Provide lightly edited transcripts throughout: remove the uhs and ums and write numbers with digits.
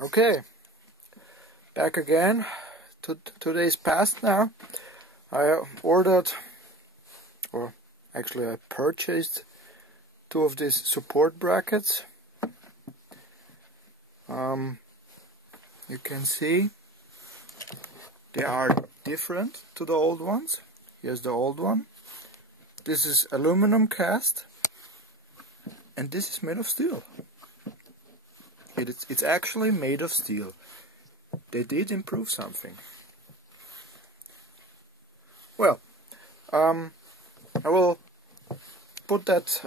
Okay, back again. 2 days passed now. I ordered, or actually I purchased 2 of these support brackets. You can see they are different to the old ones. Here's the old one. This is aluminum cast, and this is made of steel. It's actually made of steel. They did improve something. Well, I will put that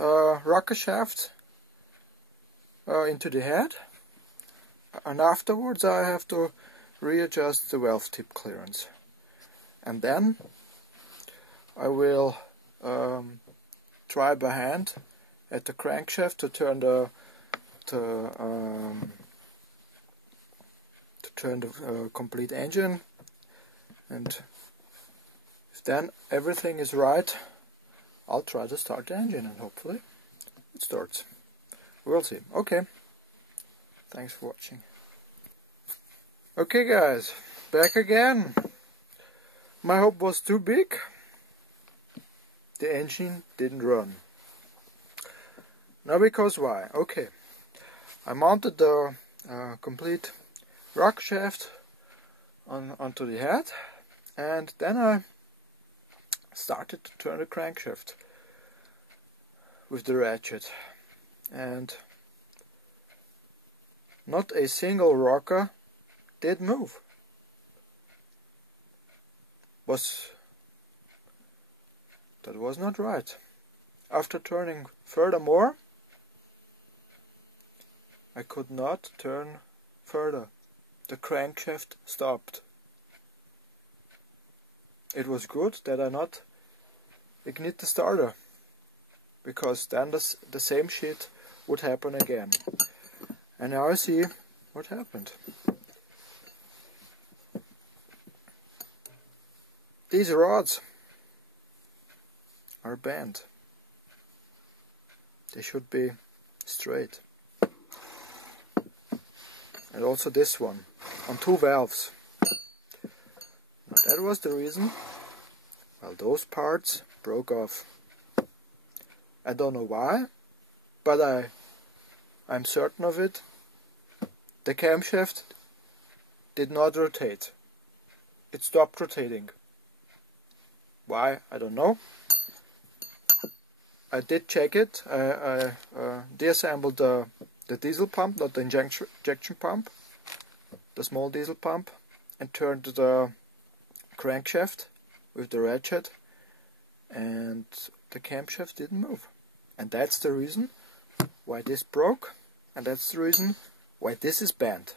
rocker shaft into the head, and afterwards I have to readjust the valve tip clearance, and then I will try by hand at the crankshaft to turn the complete engine, and if then everything is right, I'll try to start the engine and hopefully it starts. We'll see. Okay, thanks for watching. Okay guys, back again. My hope was too big. The engine didn't run. Now because why? Okay, I mounted the complete rock shaft onto the head, and then I started to turn the crankshaft with the ratchet, and not a single rocker did move. That was not right. After turning furthermore, I could not turn further. The crankshaft stopped. It was good that I not ignite the starter, because then the same shit would happen again. And now I see what happened. These rods are bent. They should be straight. And also this one, on 2 valves. Now that was the reason. Well, those parts broke off. I don't know why, but I'm certain of it. The camshaft did not rotate. It stopped rotating. Why? I don't know. I did check it. I deassembled the diesel pump, not the injection pump, the small diesel pump, and turned the crankshaft with the ratchet, and the camshaft didn't move. And that's the reason why this broke, and that's the reason why this is bent.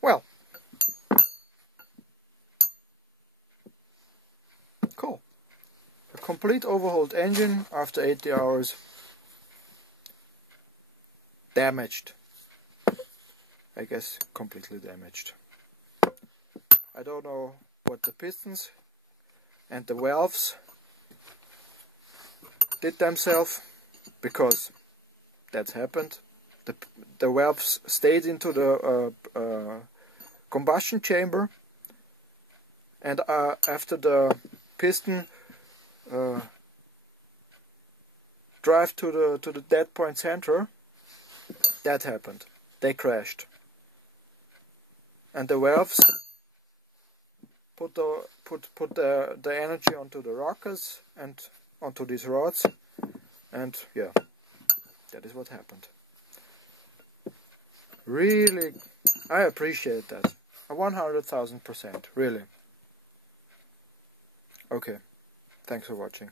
Well, cool. A complete overhauled engine after 80 hours. Damaged. I guess completely damaged. I don't know what the pistons and the valves did themselves, because that's happened. The valves stayed into the combustion chamber, and after the piston drive to the dead point center, that happened. They crashed, and the valves put the energy onto the rockers and onto these rods, and yeah, that is what happened. Really, I appreciate that. 100,000%, really. Okay, thanks for watching.